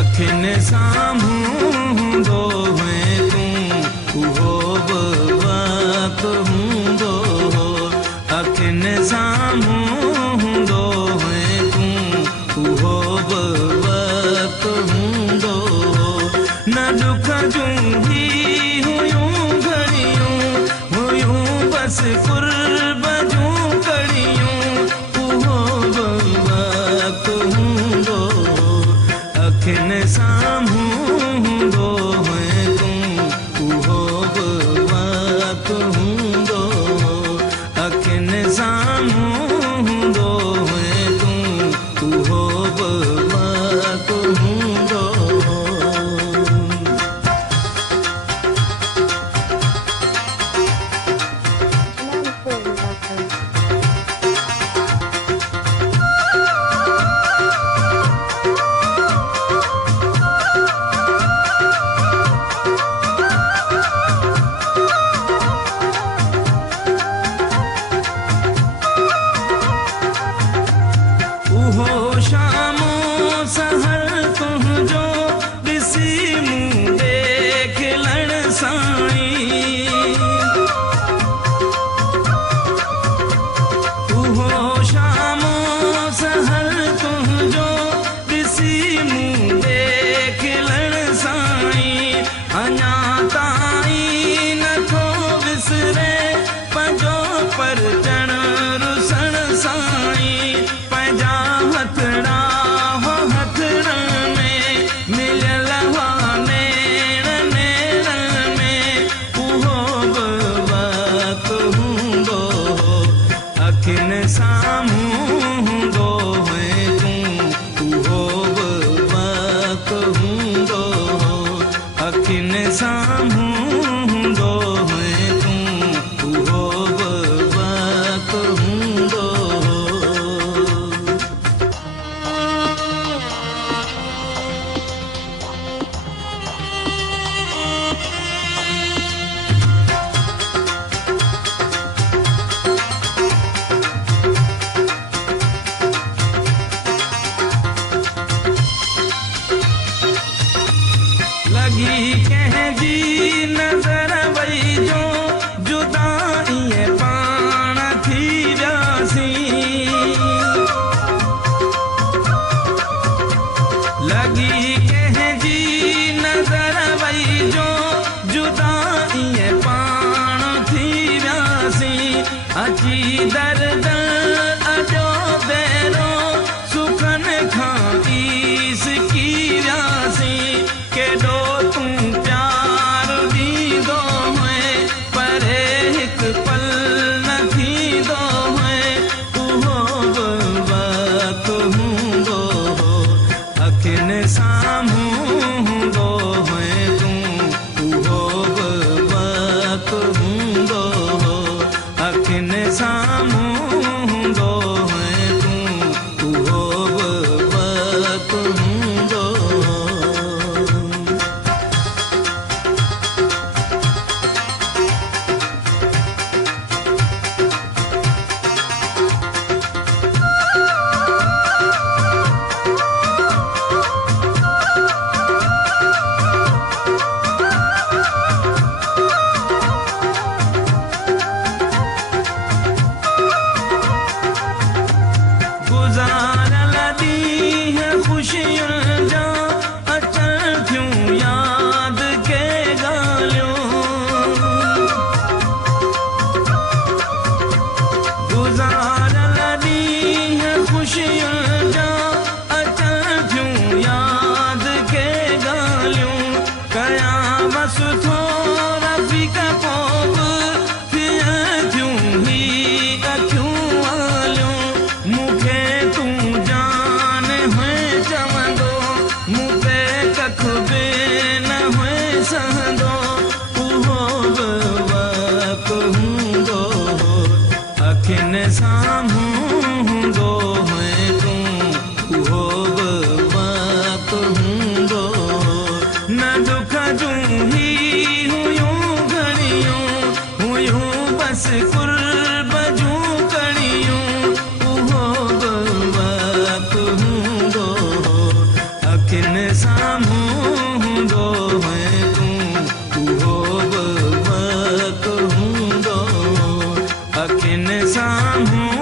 अखिन साम्हूं दो है तू उहो वक्त हूंदो अखिन साम्हूं दो है तू उहो वक्त हूंदो न दुख जूं ही हुयूं घड़ियूं हुयूं बस कुर्ब जूं कड़ियूं उहो वक्त हूंदो अखिन साम्हूं दो है तू उहो वक्त हूंदो अखिन साम्हूं दो है तू उहो वक्त हूंदो उहो शामो सहर तुंहिंजो ॾिसी मूं देखलण साईं उहो शामो सहर तुंहिंजो ॾिसी मूं देखलण साईं अञा ताईं नथो विसरे पंहिंजो परचण रुसण साईं पंहिंजा हथड़ा हो हथड़न में मिलियल हुआ नेण नेण में उहो वक्त हूंदो अखिन साम्हूं दो है तू उहो वक्त हूंदो अखिन साम्हूं दो है तू उहो वक्त हूंदो लगी कंहिंजी नज़र वई जो जुदाईअ पाण थी वियासीं लगी कंहिंजी नज़र वई जो जुदाईअ पाण थी वियासीं अची दर्द अजो बेरो सुखन खां ईस की वियासीं केॾो तूं प्यार ॾींदो है पर हिकु पल न थींदो है उहो वक्त हूंदो अखिन साम्हूं दो है तू उहो वक्त हूंदो अखिन साम्हूं दो है तू उहो वक्त हूंदो अखिन साम्हूं हूंदो है तूं उहो बि वक़्तु हूंदो अखिन साम्हूं